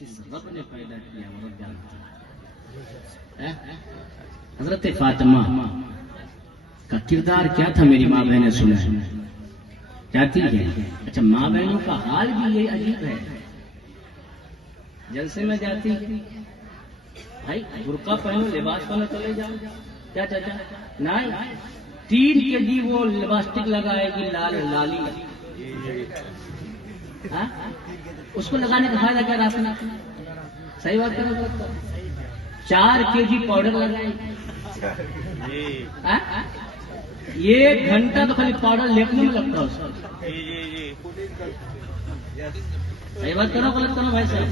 جس رب نے پیدا کیا وہ رب جانتا ہے۔ حضرت فاطمہ کا کردار کیا تھا میری ماں بہنیں سنا ہے جاتی ہے۔ اچھا ماں بہنوں کا حال بھی یہ عجیب ہے، جلسے میں جاتی بھائی برقع پہنو لباس پہنو چلے جاؤ، کیا چاچا نہیں 3 kg وہ لباسٹک لگائے گی لال لالی، ہاں اس کو لگانے کا فائدہ کیا رہتا ہے؟ صحیح بات کرو، 4 kg پاؤڈر لگائے گی، 1 گھنٹہ تو خالی پاؤڈر لیپنے میں لگتا ہے اس کو۔ صحیح بات کرو غلط کرو بھائی صاحب؟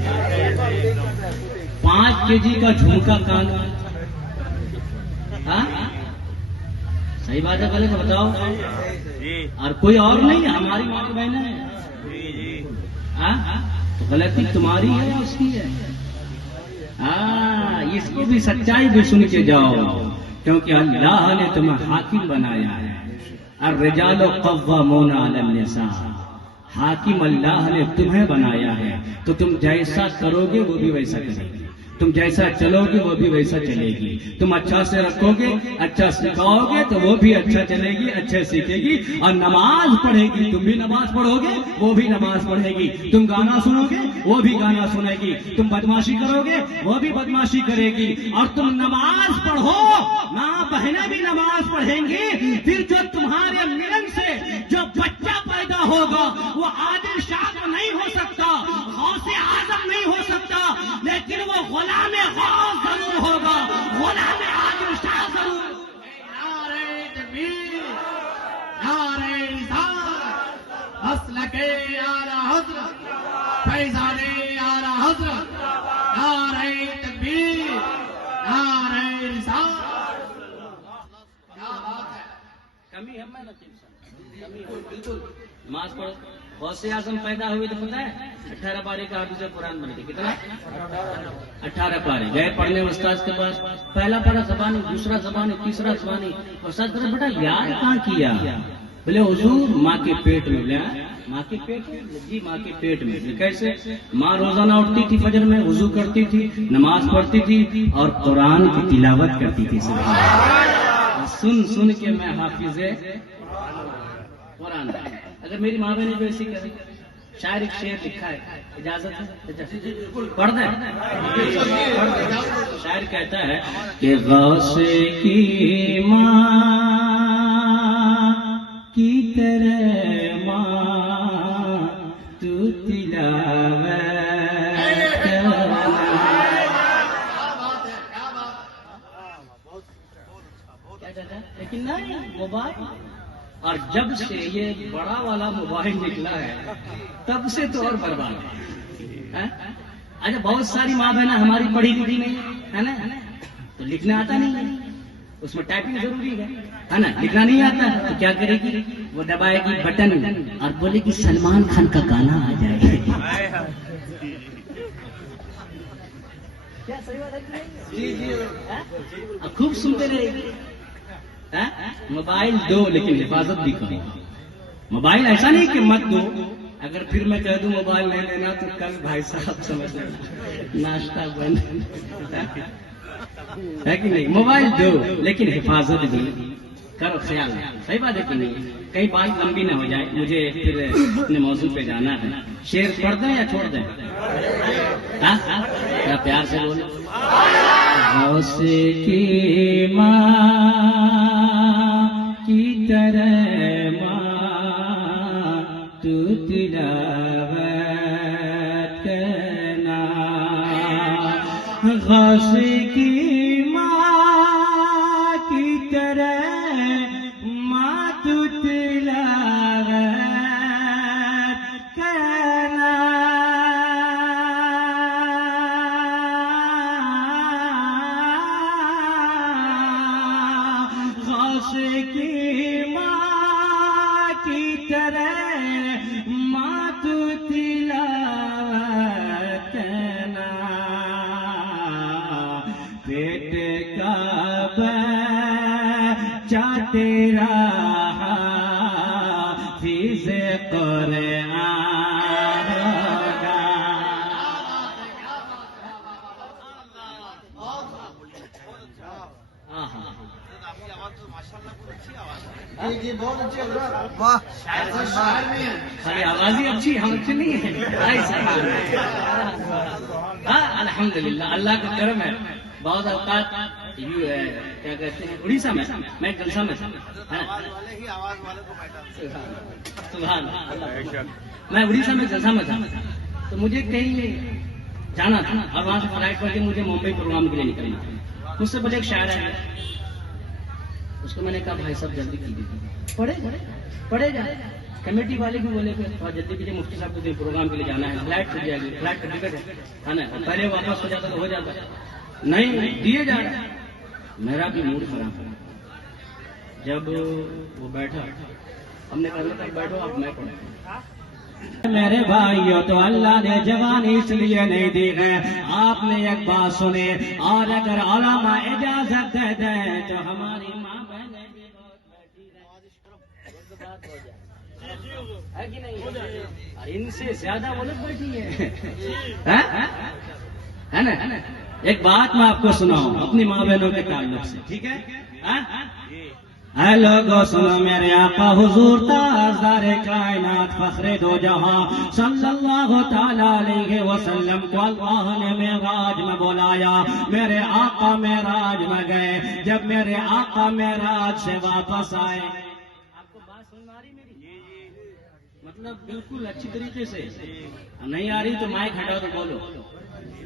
5 kg کا جھمکا کان، صحیح بات ہے غلط بتاؤ؟ اور کوئی اور نہیں ہماری ماں کی بہن ہے، تو غلطی تمہاری ہے یا اس کی ہے؟ اس کو بھی سچائی بھی سن کے جاؤ، کیونکہ اللہ نے تمہیں حاکم بنایا ہے۔ الرجال قوامون علی النساء، حاکم اللہ نے تمہیں بنایا ہے، تو تم جیسا کرو گے وہ بھی ویسا کرے گی، تم جیسا چلو گے وہ بھی ویسا چلے گی، تم اچھا سے رکھو گے اچھا سکھاؤ گے تو وہ بھی اچھا چلے گی اچھے سیکھے گی، اور نماز پڑھے گی تم بھی نماز پڑھو گے وہ بھی نماز پڑھے گی، تم گانا سنو گے وہ بھی گانا سنے گی، تم بدماشی کرو گے وہ بھی بدماشی کرے گی، اور تم نماز پڑھو ماں بہنیں بھی نماز پڑھیں گی، پھر جو تمہارے ملن سے جو بچہ پیدا ہوگا وہ عادل شاہ نہیں ہو سکتا، غوث اعظم نہیں ہو سکتا، لیکن وہ غلام غوث ضرور ہوگا، غلام عادل شاہ ضرور۔ نعرہ تکبیر، نعرہ رسالت، مسلک اعلی حضرت، فیضان اعلی حضرت، نعرہ تکبیر، نعرہ رسالت۔ کیا بات ہے، کمی ہے میں بالکل نماز پڑھو۔ غوث اعظم پیدا ہوئے تو پتہ ہے 18 پارے کا حافظ قرآن بن گیا، کتنا 18 پارے گئے پڑھنے استاد کے پاس، پہلا پارا زبانی، دوسرا زبانی، تیسرا زبانی، استاد کہتے بیٹا یاد کہاں کیا؟ بولے حضور ماں کے پیٹ میں، بولے ماں کے پیٹ میں؟ جی ماں کے پیٹ میں۔ کیسے؟ ماں روزانہ اٹھتی تھی فجر میں، وضو کرتی تھی، نماز پڑھتی تھی اور قرآن کی تلاوت کرتی تھی، سن سن کے میں حافظ قرآن۔ اگر میری ماں بہن کو ایسی کرے، شاعر ایک شعر لکھا ہے، اجازت ہے پڑھ دیں؟ شاعر کہتا ہے کہ غوث کی ماں کی طرح ماں تو تلاوت کرنا، لیکن نہیں موبائل، اور جب سے یہ بڑا والا موبائل نکلا ہے تب سے تو اور برباد ہے۔ اچھا بہت ساری ماں بہنیں ہماری پڑھی لکھی نہیں ہے نا، تو لکھنا آتا نہیں، اس میں ٹائپنگ ضروری ہے نا، لکھنا نہیں آتا تو کیا کرے گی؟ وہ دبائے گی بٹن اور بولے گی سلمان خان کا گانا آ جائے گا۔ کیا صحیح بات ہے؟ جی جی خوب سنتے رہے گی۔ موبائل دو لیکن حفاظت بھی کرو، موبائل ایسا نہیں کہ مت دو، اگر پھر میں کہہ دوں موبائل نہیں لینا تو کل بھائی صاحب سمجھ لینا ناشتہ بند ہے کہ نہیں؟ موبائل دو لیکن حفاظت بھی کرو، خیال ہے، صحیح بات ہے کہ نہیں؟ کہیں بات لمبی نہ ہو جائے، مجھے پھر اپنے موضوع پہ جانا ہے۔ شعر پڑھ دیں یا چھوڑ دیں؟ کیا پیار سے بولو؟ غوث کی ماں کی طرح ماں تو تلاوت کرنا، غوث کی ماں کی طرح ماں تو تلاوت کرنا، غوث کی ماں کی طرح ماں تو تلاوت کرنا، پیٹ کا بچہ تیرا حافظ قرآن ہوگا، بہت اچھی واہ خالی آواز ہی اچھی، ہم اچھی نہیں ہے. ہاں الحمدللہ اللہ کا کرم ہے. بعض اوقات کیا کہتے ہیں اڑیسہ میں میں جلسہ میں تھا، سبحان اللہ، میں اڑیسہ میں جلسہ میں تھا تو مجھے کہیں جانا تھا اور وہاں سے فلائٹ کر کے مجھے ممبئی پروگرام کے لیے نکلنا تھا. مجھ سے مجھے ایک شاعر ہے، اس کو میں نے کہا بھائی صاحب جلدی کیجیے، پڑھے جائے. کمیٹی والے بھی بولے کہ جلدی کیجیے، مفتی صاحب کو پروگرام کے لیے جانا ہے، فلائٹ چھوٹ جائے گی، فلائٹ کا ٹکٹ ہے نا، پہلے واپس ہو جاتا تو ہو جاتا، نہیں دیے جا رہا. میرا بھی موڈ خراب ہوا. جب وہ بیٹھا ہم نے کہا بیٹھو آپ میں پڑھوں. میرے بھائیوں تو اللہ نے جوانی اس لیے نہیں دی ہے. آپ نے ایک بات سنی، اور اگر علماء اجازت دے دیں تو ہماری ماں بہنیں بھی بہت بیٹھی ہے کہ نہیں؟ ان سے زیادہ وہ لوگ بیٹھی ہے نا. ایک بات میں آپ کو سناؤں اپنی ماں بہنوں کے تعلق سے، ٹھیک ہے؟ اے لوگوں سنو، میرے آقا حضور تاجدار کائنات فخر دو جہاں صلی اللہ تعالی علیہ وسلم کو اللہ نے معراج میں بلایا. میرے آقا معراج میں گئے. جب میرے آقا معراج سے واپس آئے، آپ کو بات سن آ رہی میری؟ مطلب بالکل اچھی طریقے سے نہیں آ رہی تو مائک ہٹاؤ تو بولو.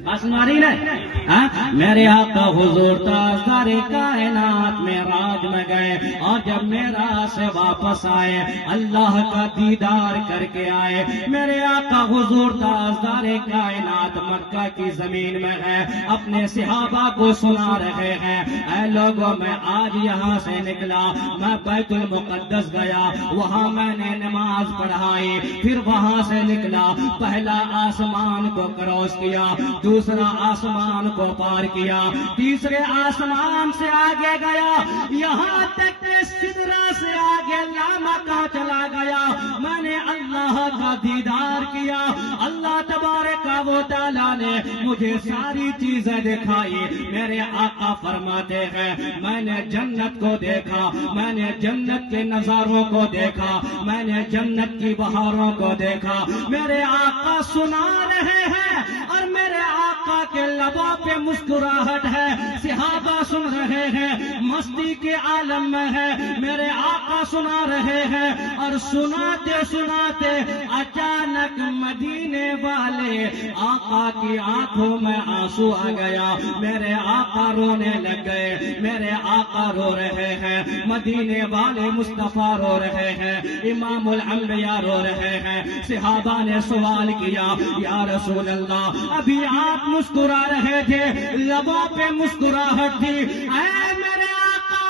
بات سن آ رہی نا؟ میرے آقا حضور تاجدار کائنات معراج میں گئے، اور جب معراج سے واپس آئے اللہ کا دیدار کر کے آئے. میرے آقا حضور تاجدار کائنات مکہ کی زمین میں ہے، اپنے صحابہ کو سنا رہے ہیں، اے لوگوں میں آج یہاں سے نکلا، میں بیت المقدس گیا، وہاں میں نے نماز پڑھائی، پھر وہاں سے نکلا، پہلا آسمان کو کراس کیا، دوسرا آسمان کو پار کیا، تیسرے آسمان سے آگے گیا، یہاں تک کہ سدرا سے آگے لامکہ چلا گیا. میں نے اللہ کا دیدار کیا. اللہ تبارک و تعالیٰ نے مجھے ساری چیزیں دکھائی. میرے آقا فرماتے ہیں میں نے جنت کو دیکھا، میں نے جنت کے نظاروں کو دیکھا، میں نے جنت کی بہاروں کو دیکھا. میرے آقا سنا رہے ہیں اور میرے آقا کے لبوں پہ مسکراہٹ ہے، صحابہ سن رہے ہیں، مستی کے عالم میں ہے. میرے آقا سنا رہے ہیں اور سناتے سناتے اچانک مدینے والے آقا کی آنکھوں میں آنسو آ گیا. میرے آقا رونے لگ گئے. میرے آقا رو رہے ہیں، مدینے والے مصطفیٰ رو رہے ہیں، امام الانبیاء رو رہے ہیں. صحابہ نے سوال کیا یا رسول اللہ ابھی آپ مسکرا رہے تھے، لبوں پہ مسکراہٹ تھی، اے میرے آقا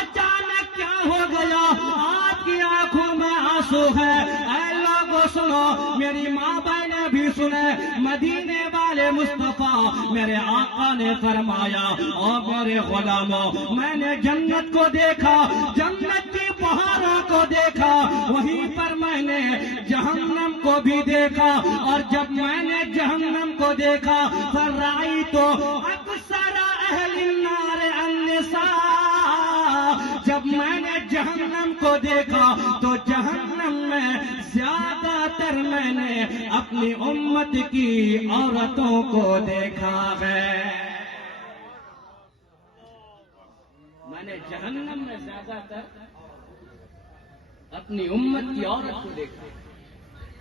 اچانک کیا ہو گیا؟ آپ کی آنکھوں میں آنسو ہے. اے لوگوں سنو، میری ماں بہنیں بھی سنے، مدینے والے مصطفیٰ میرے آقا نے فرمایا اور میرے غلاموں میں نے جنت کو دیکھا، جنت کی بہاروں کو دیکھا، وہیں پر میں نے جہنم کو بھی دیکھا. اور جب میں نے جہنم کو دیکھا فرائیت اکثر اہل النار النساء، جب میں نے جہنم کو دیکھا تو جہنم میں زیادہ تر میں نے اپنی امت کی عورتوں کو دیکھا ہے. میں نے جہنم میں زیادہ تر اپنی امت کی عورت کو دیکھا.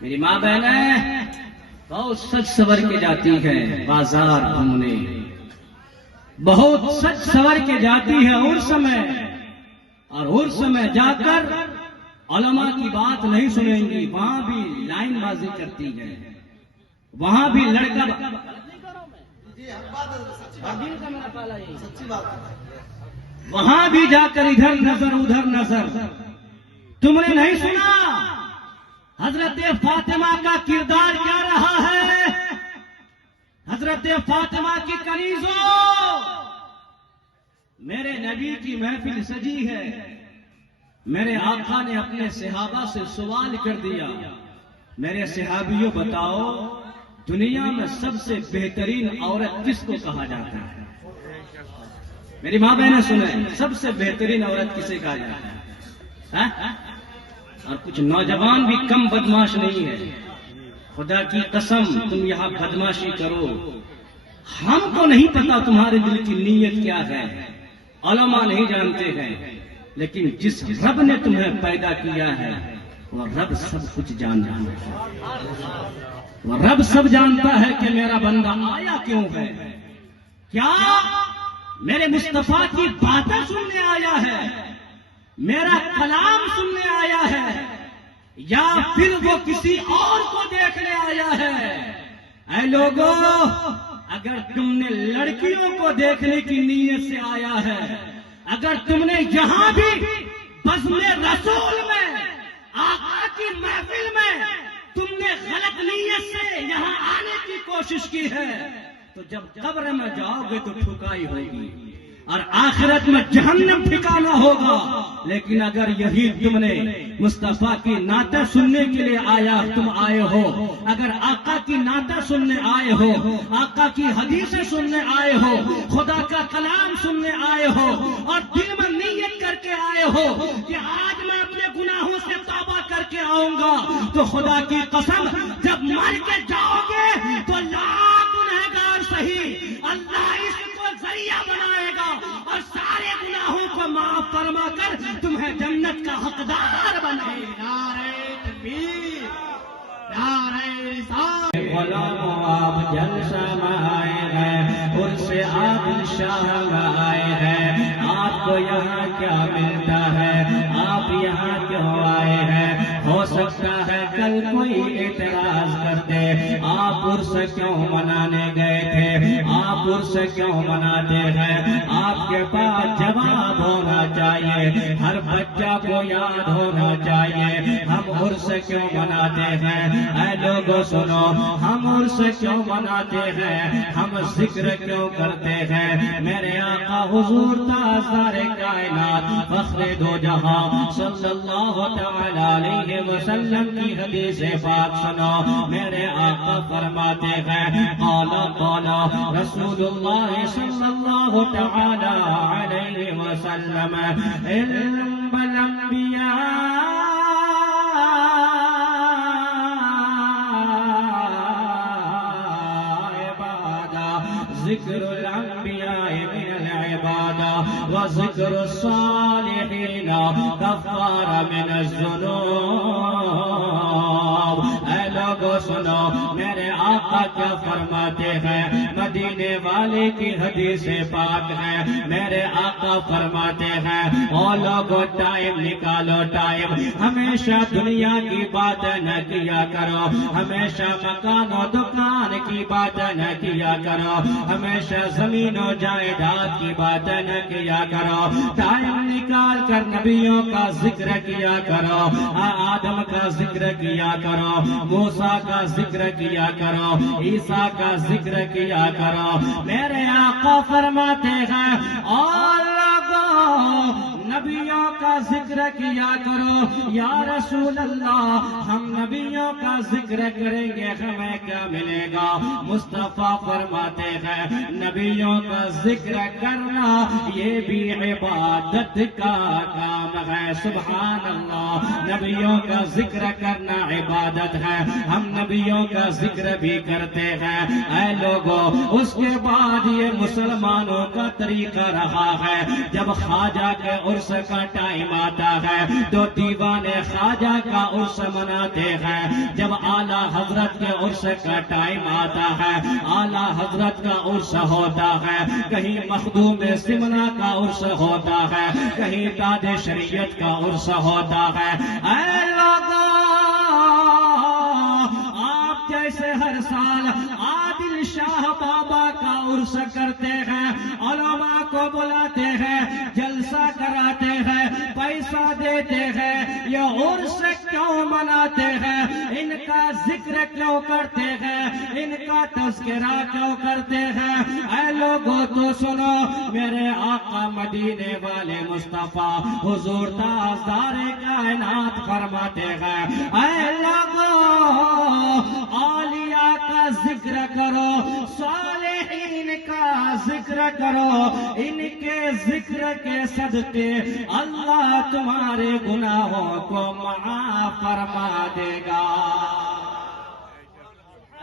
میری ماں بہنیں بہت سچ سور کے جاتی ہے بازار گھومنے، بہت سچ سور کے جاتی ہے عرس میں، اور عرس میں جا کر علماء کی بات نہیں سنیں گی، وہاں بھی لائن بازی کرتی ہے، وہاں بھی لڑکا وہاں بھی جا کر ادھر نظر ادھر نظر. تم نے نہیں سنا حضرت فاطمہ کا کردار کیا رہا ہے؟ حضرت فاطمہ کی کنیزوں، میرے نبی کی محفل سجی ہے، میرے آقا نے اپنے صحابہ سے سوال کر دیا، میرے صحابیوں بتاؤ دنیا میں سب سے بہترین عورت کس کو کہا جاتا ہے؟ میری ماں بہنیں سنیں، سب سے بہترین عورت کسے کہا جاتا ہے؟ اور کچھ نوجوان بھی کم بدماش نہیں ہے. خدا کی قسم تم یہاں بدماشی کرو، ہم کو نہیں پتا تمہارے دل کی نیت کیا ہے، علماء نہیں جانتے ہیں، لیکن جس رب نے تمہیں پیدا کیا ہے وہ رب سب کچھ جان جانا ہے. وہ رب سب جانتا ہے کہ میرا بندہ آیا کیوں ہے. کیا میرے مصطفیٰ کی باتیں سننے آیا ہے، میرا کلام سننے آیا ہے، یا پھر وہ کسی اور کو دیکھنے آیا ہے؟ اے لوگوں، اگر تم نے لڑکیوں کو دیکھنے کی نیت سے آیا ہے، اگر تم نے یہاں بھی بزم رسول میں آقا کی محفل میں تم نے غلط نیت سے یہاں آنے کی کوشش کی ہے، تو جب قبر میں جاؤ گے تو ٹھکائی ہوگی اور آخرت میں جہنم ٹھکانا ہوگا. لیکن اگر یہی تم نے مصطفیٰ کی نعتیں سننے کے لیے تم آئے ہو، اگر آقا کی نعتیں سننے آئے ہو، آقا کی حدیثیں سننے آئے ہو، خدا کا کلام سننے آئے ہو، اور دل میں نیت کر کے آئے ہو کہ آج میں اپنے گناہوں سے توبہ کر کے آؤں گا، تو خدا کی قسم جب مر کے جاؤ گے تو لاکھ گنہگار صحیح اللہ اس کو ذریعہ بنائے گا اور سارے گناہوں کو معاف فرما کر تمہیں جنت کا حقدار بنائے گا. نعرہ تکبیر، نعرہ رسالت. غلاموں آپ جلسہ میں آئے ہیں، عرس عادل شاہ میں آئے ہیں، آپ کو یہاں کیا ملتا ہے؟ آپ یہاں کیوں آئے ہیں؟ ہو سکتا ہے کل کوئی اعتراض کر دے، آپ عرس کیوں منانے گئے تھے؟ آپ عرس کیوں مناتے ہیں؟ آپ کے پاس جواب ہونا چاہیے، ہر بچہ کو یاد ہونا چاہیے ہم عرس کیوں مناتے ہیں. اے لوگوں سنو، ہم عرس کیوں مناتے ہیں، ہم ذکر کیوں کرتے ہیں؟ میرے آقا حضور تاجدار کائنات فخر دو جہاں صلی اللہ تعالی علیہ وسلم کی حدیث پاک سنو. میرے آقا فرماتے ہیں قال قال رسول اللہ صلی اللہ تعالی علیہ وسلم علم الانبیاء ذکر الانبیاء من العبادہ وذکر الصالحین کفارہ من الذنوب. اے لوگوں سنو، میرے آقا کیا فرماتے ہیں؟ مدینے والے کی حدیث پاک ہے. میرے آقا فرماتے ہیں او لوگوں ٹائم نکالو، ٹائم. ہمیشہ دنیا کی باتیں نہ کیا کرو، ہمیشہ مکان و دکان کی باتیں نہ کیا کرو، ہمیشہ زمین و جائیداد کی باتیں نہ کیا کرو. ٹائم نکال کر نبیوں کا ذکر کیا کرو، آدم کا ذکر کیا کرو، موسیٰ کا ذکر کیا کرو، عیسیٰ کا ذکر کیا کرو. میرے آقا فرماتے ہیں اور نبیوں کا ذکر کیا کرو. یا رسول اللہ، ہم نبیوں کا ذکر کریں گے ہمیں کیا ملے گا؟ مصطفیٰ فرماتے ہیں نبیوں کا ذکر کرنا یہ بھی عبادت کا کام ہے. سبحان اللہ، نبیوں کا ذکر کرنا عبادت ہے. ہم نبیوں کا ذکر بھی کرتے ہیں. اے لوگوں، اس کے بعد یہ مسلمانوں کا طریقہ رہا ہے، جب خواجہ کے عرس کا ٹائم آتا ہے تو دیوانے خواجہ کا عرس مناتے ہیں. جب اعلیٰ حضرت کے عرس کا ٹائم آتا ہے، اعلیٰ حضرت کا عرس ہوتا ہے. کہیں مخدوم سمنا کا عرس ہوتا ہے، کہیں تاج شریعت کا عرس ہوتا ہے. اے لوگوں، آپ جیسے ہر سال عادل شاہ بابا کا عرس کرتے ہیں، علماء کو بلاتے ہیں، جلسہ کراتے ہیں، پیسہ دیتے ہیں. یہ عرس کیوں مناتے ہیں؟ ان کا ذکر کیوں کرتے ہیں؟ ان کا تذکرہ کیوں کرتے ہیں؟ اے لوگوں تو سنو، میرے آقا مدینے والے مصطفیٰ حضور تاجدار کائنات فرماتے ہیں اے لوگوں، اولیاء کا ذکر کرو، صالحین کا ذکر کرو، ان کے ذکر کے صدقے اللہ تمہارے گناہوں کو معاف فرما دے گا،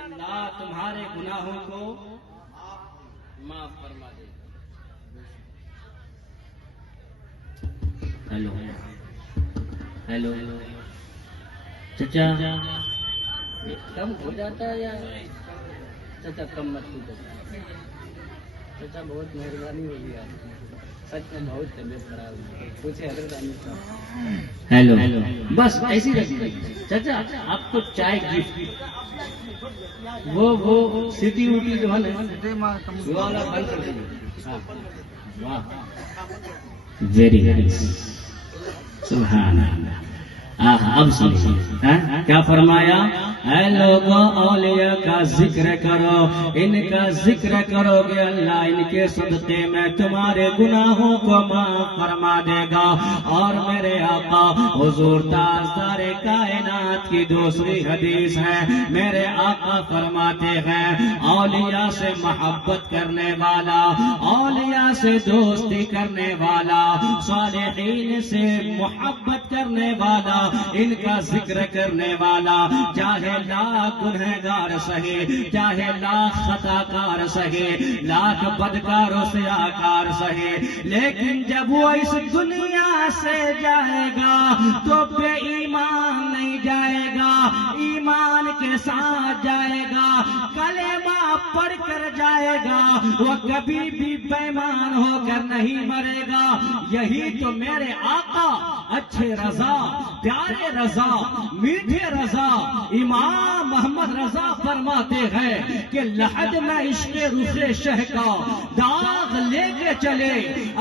اللہ تمہارے گناہوں کو معاف فرما دے گا۔ ہیلو ہیلو چچا کم ہو جاتا ہے یا چچا کم مت ہو جاتا؟ چچا بہت مہربانی ہوگی آپ کی، سچ میں بہت طبیعت خراب ہے، پوچھے حضرت عامر صاحب۔ ہیلو بس ایسی رہتی چچا آپ کو چائے گفٹ، وہ سٹی وٹی جو ہے نا وہ والا بند کر دیجیے۔ واہ ویری نائس، سبحان اللہ۔ اب سنیے کیا فرمایا، اے لوگوں اولیاء کا ذکر کرو، ان کا ذکر کرو گے اللہ ان کے صدقے میں تمہارے گناہوں کو معاف فرما دے گا۔ اور میرے آقا حضور تاجدار کائنات کی دوسری حدیث ہے، میرے آقا فرماتے ہیں اولیاء سے محبت کرنے والا، اولیاء سے دوستی کرنے والا، صالحین سے محبت کرنے والا، ان کا ذکر کرنے والا، چاہے لاکھ گنہگار سہے، چاہے لاکھ خطا کار سہے، لاکھ بدکار و سیاکار سہے، لیکن جب وہ اس دنیا سے جائے گا تو بے ایمان نہیں جائے گا، ایمان کے ساتھ جائے گا، کلمہ پڑھ کر جائے گا، وہ کبھی بھی بے ایمان ہو کر نہیں مرے گا۔ یہی تو میرے آقا اچھے رضا، پیارے رضا، میٹھے رضا، امام محمد رضا فرماتے ہیں کہ لحد میں عشق رخ شہ کا داغ لے کے چلے،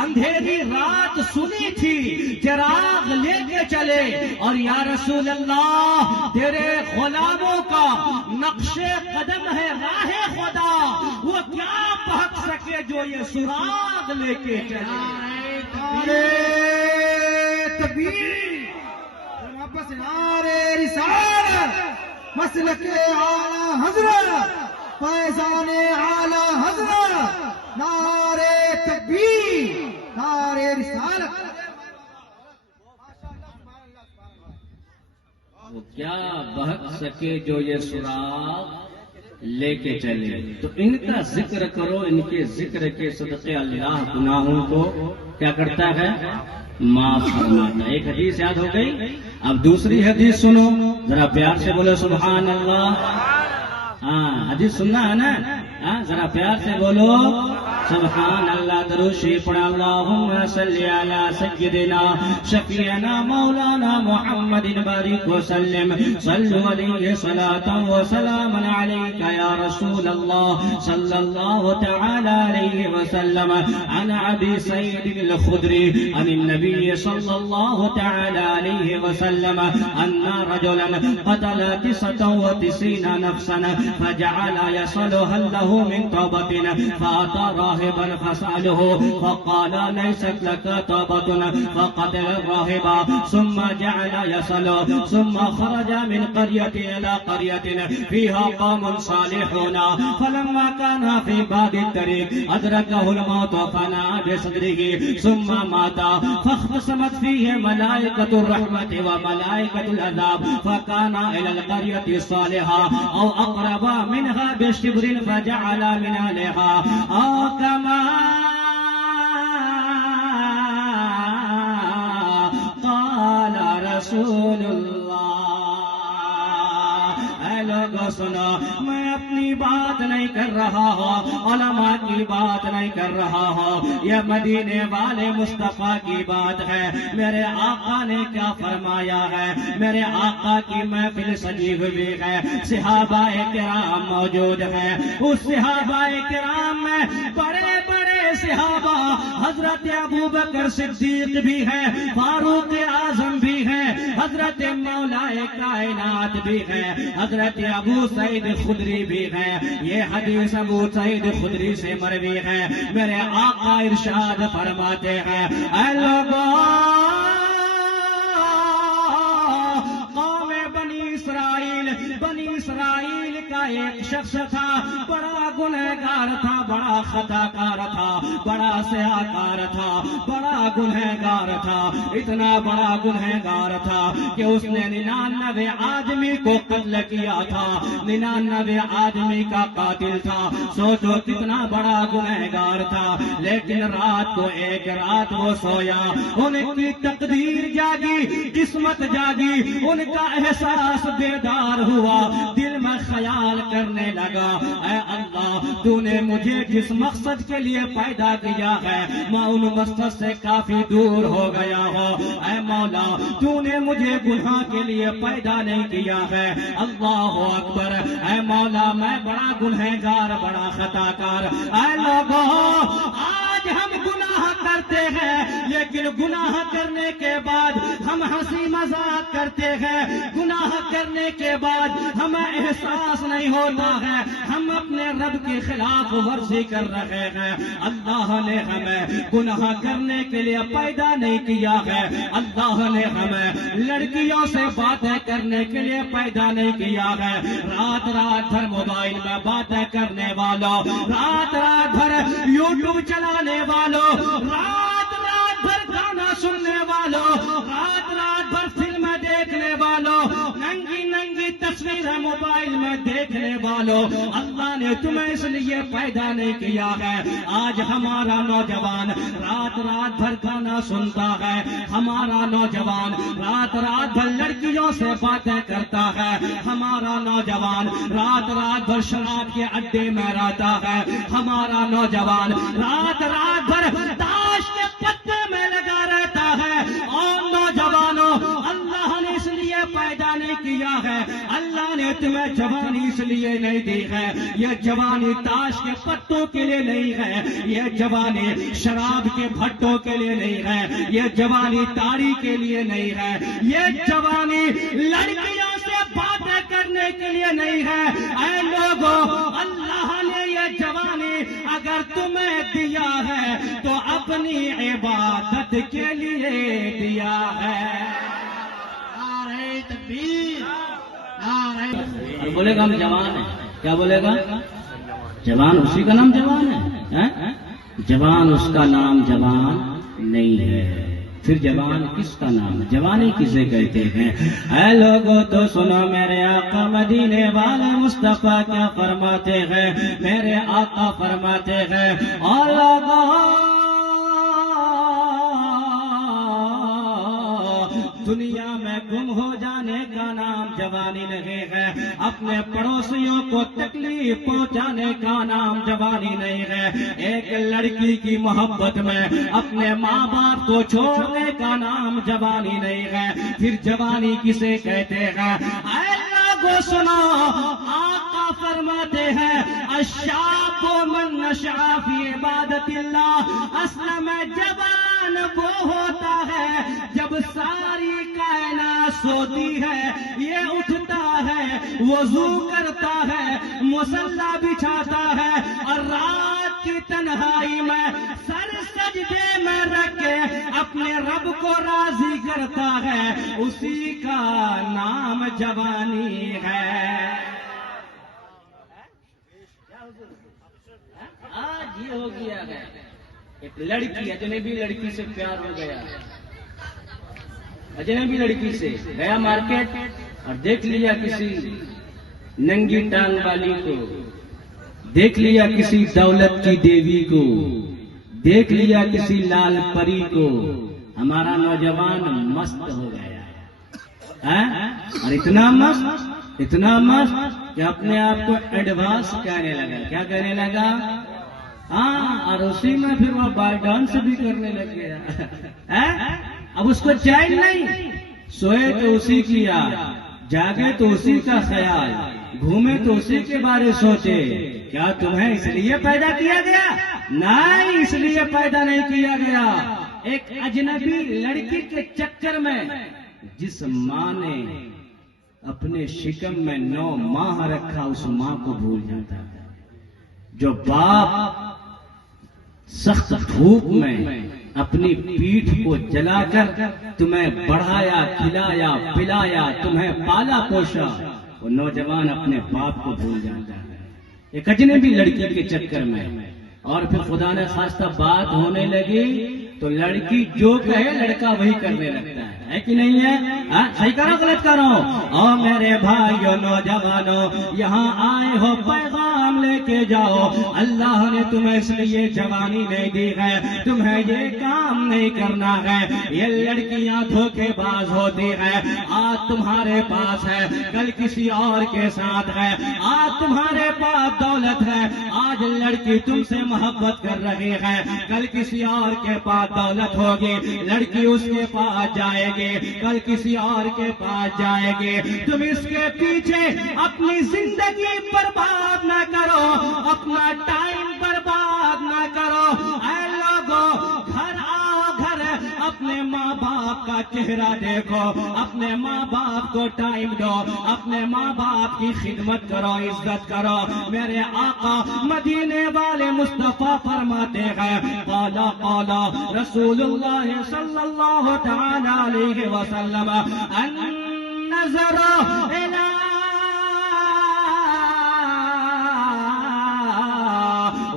اندھیری رات سنی تھی چراغ لے کے چلے، اور یا رسول اللہ تیرے غلاموں کا نقش قدم ہے راہ خدا، وہ کیا بہک سکے جو یہ سراغ لے کے چلے۔ بس نعرے رسالت، مسلک اعلی حضرت، فیضان اعلی حضرت، نعرے تکبیر، نعرے رسالت۔ وہ کیا بہک سکے جو یہ سراغ لے کے چلے، تو ان کا ذکر کرو، ان کے ذکر کے صدقے اللہ گناہوں کو کیا کرتا ہے، معاف فرماتا ہے۔ ایک حدیث یاد ہو گئی، اب دوسری حدیث سنو، ذرا پیار سے بولو سبحان اللہ۔ ہاں حدیث سننا ہے نا، ذرا پیار سے بولو سبحان اللہ، درود شریف پڑھا، اللہم صلی علی سیدنا شفیعنا مولانا محمد بارک وسلم، صلو علیہ صلاۃ و سلام علیک یا رسول اللہ صلی اللہ تعالی علیہ وسلم۔ عن ابی سعید الخدری عن النبی صلی اللہ تعالی علیہ وسلم ان رجلا قتل 99 نفسا فجعل يصل هل له من توبة، فأتى راهبا فسأله فقال ليست لك توبة، فقتل الراهب ثم جعل يصل، ثم خرج من قرية إلى قرية فيها قوم صالحون، فلما كان في بعض الطريق أدركه الموت فنأى بصدره ثم مات، فاختصمت فيه ملائكة الرحمة وملائكة العذاب، فكان إلى القرية الصالحة أو أقرب منها بشبر فجعل من أهلها أو كما قال رسول الله۔ اے لوگوں سنو، میں اپنی بات نہیں کر رہا ہوں، علماء کی بات نہیں کر رہا ہوں، یہ مدینے والے مصطفیٰ کی بات ہے۔ میرے آقا نے کیا فرمایا ہے، میرے آقا کی محفل سجی ہوئی ہے، صحابہ کرام موجود ہیں، اس صحابہ کرام میں بڑے بڑے صحابہ حضرت ابو بکر صدیق بھی ہیں، فاروق اعظم بھی ہیں، حضرت مولا کائنات بھی ہیں، حضرت ابو سعید خدری بھی ہیں۔ یہ حدیث ابو سعید خدری سے مروی ہے، میرے آقا ارشاد فرماتے ہیں، اے لوگوں قوم بنی اسرائیل کا ایک شخص تھا، بڑا گنہگار تھا، بڑا خطا کار تھا، بڑا سیاہکار تھا، بڑا گنہگار تھا، اتنا بڑا گنہگار تھا کہ اس نے 99 آدمی کو قتل کیا تھا، 99 آدمی کا قاتل تھا۔ سوچو کتنا بڑا گنہگار تھا، لیکن رات کو ایک رات وہ سویا، ان کی تقدیر جاگی، قسمت جاگی، ان کا احساس بیدار ہوا، دل میں خیال کرنے لگا، اے اللہ تو نے مجھے جس مقصد کے لیے پیدا کیا ہے میں ان مقصد سے کافی دور ہو گیا ہوں، اے مولا تو نے مجھے گناہ کے لیے پیدا نہیں کیا ہے۔ اللہ اکبر، اے مولا میں بڑا گنہگار، بڑا خطا کار، اے لوگوں آج ہم گناہ کرتے ہیں، لیکن گناہ کرنے کے بعد ہم ہنسی مذاق کرتے ہیں، گناہ کرنے کے بعد ہمیں احساس نہیں ہوتا ہے ہم اپنے رب کی خلاف ورزی کر رہے ہیں۔ اللہ نے ہمیں گناہ کرنے کے لیے پیدا نہیں کیا ہے، اللہ نے ہمیں لڑکیوں سے باتیں کرنے کے لیے پیدا نہیں کیا ہے۔ رات رات بھر موبائل میں باتیں کرنے والوں، رات رات بھر یوٹیوب چلانے والوں، رات رات بھر گانا سننے والوں، رات رات بھر فلمیں دیکھنے والوں، ننگی ننگی تصویریں موبائل میں دیکھنے والوں، اللہ نے تمہیں اس لیے پیدا نہیں کیا ہے۔ آج ہمارا نوجوان رات رات بھر گانا سنتا ہے، ہمارا نوجوان رات رات بھر لڑکیوں سے باتیں کرتا ہے، ہمارا نوجوان رات رات بھر شراب کے اڈے میں رہتا ہے، ہمارا نوجوان رات رات بھر تاش کے پتے میں لگا رہتا ہے۔ اور نوجوانوں اللہ نے اس لیے پیدا نہیں کیا ہے، اللہ نے تمہیں جوانی اس لیے نہیں دی ہے، یہ جوانی تاش کے پتوں کے لیے نہیں ہے، یہ جوانی شراب کے بھٹوں کے لیے نہیں ہے، یہ جوانی تاڑی کے لیے نہیں ہے، یہ جوانی لڑکیوں سے باتیں کرنے کے لیے نہیں ہے۔ اے لوگوں اللہ نے یہ جوانی اگر تمہیں دیا ہے تو اپنی عبادت کے لیے دیا ہے۔ بولے گا ہم جوان ہیں، کیا بولے گا؟ جوان اسی کا نام جوان ہے، جوان اس کا نام جوان نہیں ہے، پھر جوان کس کا نام ہے؟ جوانی کسے کہتے ہیں؟ اے لوگوں تو سنو، میرے آقا مدینے والے مصطفیٰ کیا فرماتے ہیں، میرے آقا فرماتے ہیں، اور لوگوں دنیا میں گم ہو جانے کا نام جوانی نہیں ہے، اپنے پڑوسیوں کو تکلیف پہنچانے کا نام جوانی نہیں ہے، ایک لڑکی کی محبت میں اپنے ماں باپ کو چھوڑنے کا نام جوانی نہیں ہے، پھر جوانی کسے کہتے ہیں؟ اے لوگوں سنو، آقا فرماتے ہیں الشاب من نشأ فی عبادت اللہ، اصل میں جوان وہ ہوتا ہے جب ساری کائنات سوتی ہے یہ اٹھتا ہے، وضو کرتا ہے، مصلی بچھاتا ہے، اور رات کی تنہائی میں سر سجدے میں رکھ کے اپنے رب کو راضی کرتا ہے، اسی کا نام جوانی ہے۔ آج یہ ہو گیا ہے، ایک لڑکی اجنبی لڑکی سے پیار ہو گیا، اجنبی لڑکی سے گیا مارکیٹ اور دیکھ لیا کسی ننگی ٹانگ والی کو، دیکھ لیا کسی دولت کی دیوی کو، دیکھ لیا کسی لال پری کو، ہمارا نوجوان مست ہو گیا، اور اتنا مست کہ اپنے آپ کو ایڈوانس کہنے لگا، کیا کہنے لگا؟ اور اسی میں پھر وہ بائی ڈانس بھی کرنے لگ گیا۔ اب اس کو چین نہیں، سوئے تو اسی کی یاد، جاگے تو اسی کا خیال، گھومے تو اسی کے بارے سوچے۔ کیا تمہیں اس لیے پیدا کیا گیا؟ نہیں، اس لیے پیدا نہیں کیا گیا۔ ایک اجنبی لڑکی کے چکر میں جس ماں نے اپنے شکم میں 9 ماہ رکھا اس ماں کو بھول جاتا ہے، جو باپ سخت دھوپ میں اپنی پیٹھ کو جلا کر تمہیں بڑھایا، کھلایا، پلایا، تمہیں پالا پوشا، وہ نوجوان اپنے باپ کو بھول جاتا ہے ایک اجنبی لڑکی کے چکر میں، اور پھر خدا نے خواستہ بات ہونے لگی تو لڑکی جو کہے لڑکا وہی کرنے لگتا ہے کہ نہیں ہے؟ صحیح کرو غلط کرو؟ اور میرے بھائیو نوجوانوں، یہاں آئے ہو پیغام لے کے جاؤ، اللہ نے تمہیں اس لیے جوانی نہیں دی ہے، تمہیں یہ کام نہیں کرنا ہے، یہ لڑکیاں دھوکے باز ہوتی ہے، آج تمہارے پاس ہے کل کسی اور کے ساتھ ہے، آج تمہارے پاس دولت ہے، آج لڑکی تم سے محبت کر رہی ہے، کل کسی اور کے پاس دولت ہوگی، لڑکی اس کے پاس جائے گی، کل کسی اور کے پاس جائے گی، تم اس کے پیچھے اپنی زندگی برباد نہ کرو، اپنا ٹائم برباد نہ کرو، اے لوگوں گھر آؤ، گھر اپنے ماں باپ کا چہرہ دیکھو، اپنے ماں باپ کو ٹائم دو، اپنے ماں باپ کی خدمت کرو، عزت کرو۔ میرے آقا مدینے والے مصطفیٰ فرماتے ہیں قال قال رسول اللہ صلی اللہ تعالی علیہ وسلم النظر الى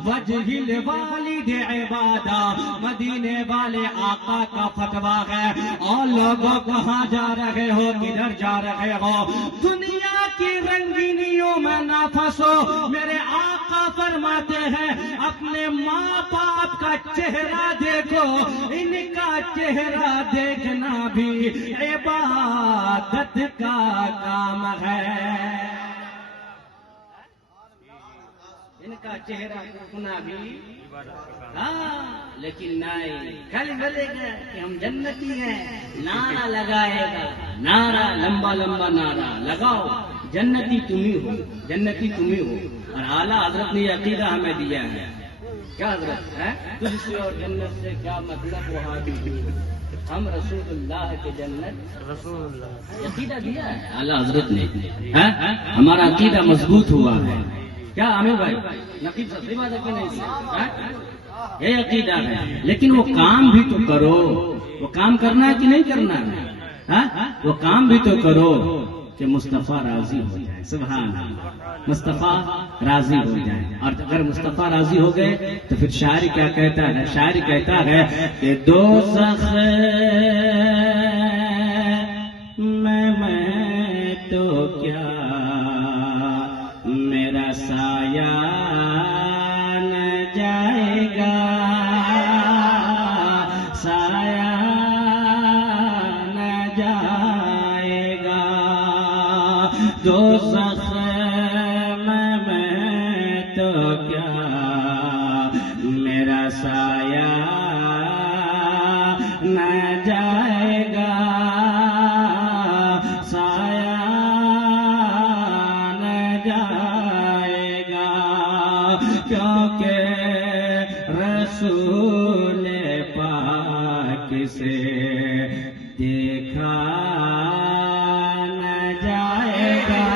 وجہ الوالد عبادہ، مدینے والے آقا کا فتویٰ ہے۔ اور لوگوں کہاں جا رہے ہو، کدھر جا رہے ہو؟ دنیا کی رنگینیوں میں نہ پھنسو، میرے آقا فرماتے ہیں اپنے ماں باپ کا چہرہ دیکھو، ان کا چہرہ دیکھنا بھی عبادت کا کام ہے، ان کا چہرہ دیکھنا بھی لیکن نہیں، کل بولے گا کہ ہم جنتی ہیں، نعرہ لگائے گا، نعرہ لمبا لمبا نعرہ لگاؤ، جنتی تمہیں ہو، جنتی تمہیں ہو۔ اور اعلیٰ حضرت نے یہ عقیدہ ہمیں دیا ہے، کیا حضرت ہے تجھ سے اور جنت سے کیا مطلب، وہاں ہم رسول اللہ کے جنت، رسول اللہ عقیدہ دیا ہے اعلیٰ حضرت نے، ہمارا عقیدہ مضبوط ہوا ہے۔ کیا عامر بھائی نقیب صاحب بات ہے کہ نہیں؟ یہ عقیدہ ہے، لیکن وہ کام بھی تو کرو، وہ کام کرنا ہے کہ نہیں کرنا ہے؟ وہ کام بھی تو کرو کہ مصطفیٰ راضی ہو جائے، سبحان اللہ، مصطفیٰ راضی ہو جائے۔ اور اگر مصطفیٰ راضی ہو گئے تو پھر شاعر کیا کہتا ہے؟ شاعر کہتا ہے کہ دوزخ میں تو کیا میرا سایہ نہ جائے گا، سایہ نہ جائے گا، دوزخ میں تو کیا میرا سایہ نہ جائے گا، سایہ نہ جائے گا، کیونکہ رسول پاک سے دیکھا نہ جائے گا،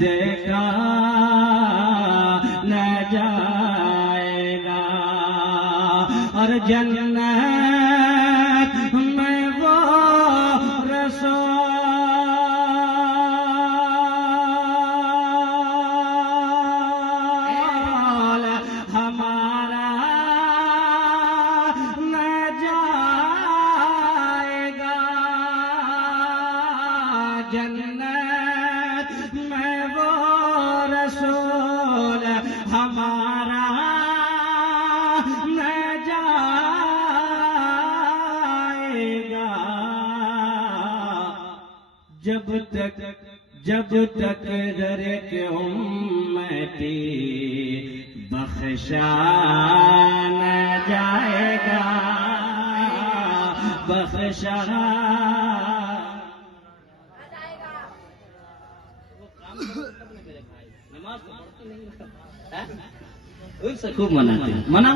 دیکھا نہ جائے گا، اور جنت میں وہ رسول ہمارا نہ جائے گا، جنت میں وہ رسول ہمارا نہ جائے گا، جب تک در کے امتی بخشا نہ جائے گا، بخشا نماز تو پڑھتے نہیں، خوب مناتے ہیں، منا